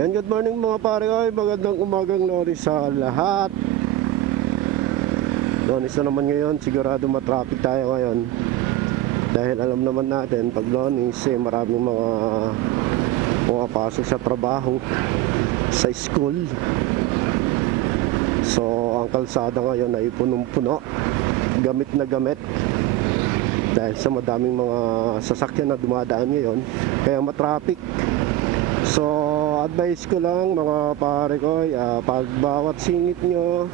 Yan, good morning mga pare ko. Magandang umagang Loris sa lahat. Lonis na naman ngayon. Sigurado matraffic tayo ngayon. Dahil alam naman natin, pag Lonis, maraming mga pumapasok sa trabaho, sa school. So, ang kalsada ngayon ay punong-puno. Gamit na gamit. Dahil sa madaming mga sasakyan na dumadaan ngayon, kaya matraffic. So, advice ko lang mga pare ko, pag bawat singit nyo,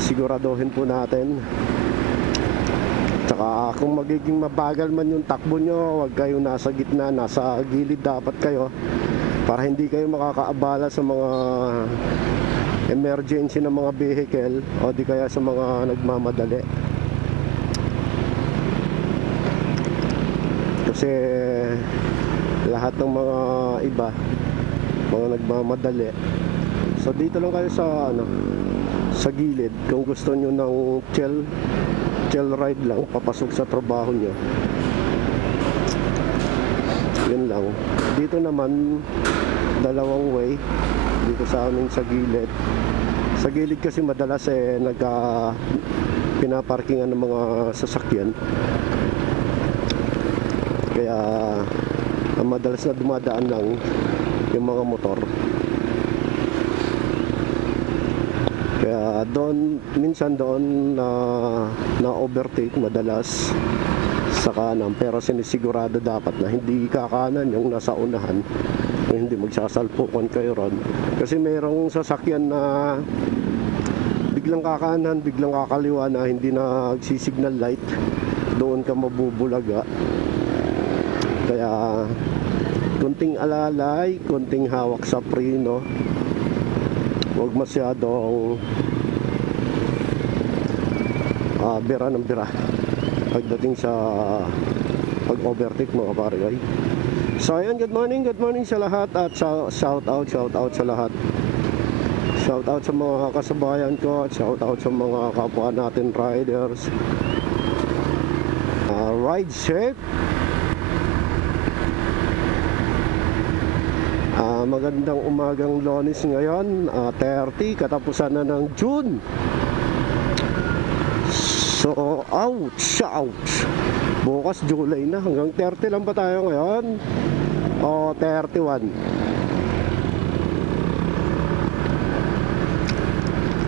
siguraduhin po natin. Tsaka kung magiging mabagal man yung takbo nyo, huwag kayo nasa gitna, nasa gilid dapat kayo, para hindi kayo makakaabala sa mga emergency ng mga vehicle o di kaya sa mga nagmamadali. Kasi lahat ng mga iba, mga nagmamadali. So dito lang kayo sa sa gilid kung gusto nyo ng chill ride lang papasok sa trabaho nyo. Yun lang. Dito naman dalawang way dito sa amin sa gilid. Sa gilid kasi madalas pinaparkingan ng mga sasakyan. Kaya ang madalas na dumadaan lang yung mga motor. Kaya doon, minsan doon na overtake madalas sa kanan, pero sinisigurado dapat na hindi kakanan yung nasa unahan, hindi magsasalpukan kayo ron. Kasi mayroong sasakyan na biglang kakanan, biglang kakaliwa na hindi na nagsisignal light, doon ka mabubulaga. Kaya kunting alalay, kunting hawak sa preno, huwag masyadong bira ng bira pagdating sa pag-overtake mga pare. So ayan, good morning sa lahat at shout out sa lahat. Shout out sa mga kasabayan ko at shout out sa mga kapwa natin riders. Ride safe. Magandang umagang Lonis ngayon, 30, katapusan na ng June. So, ouch. Bukas July na, hanggang 30 lang ba tayo ngayon? O 31?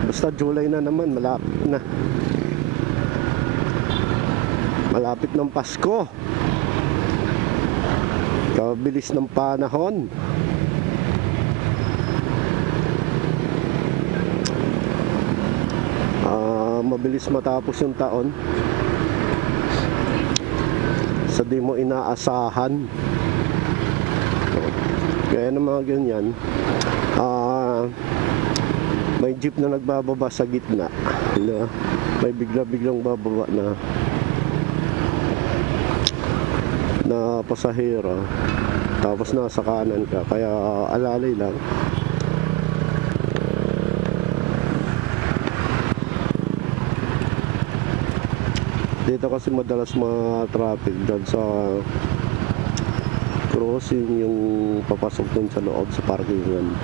Basta July na naman, malapit na. Malapit ng Pasko. Kabilis ng panahon. Mabilis matapos yung taon sa di mo inaasahan. Kaya ng mga ganyan, may jeep na nagbababa sa gitna, may biglang bababa na pasahero, tapos nasa kanan ka, kaya alalay lang. Dito kasi madalas ma-traffic dahil sa crossing yung papasok dun sa loob sa parkingan.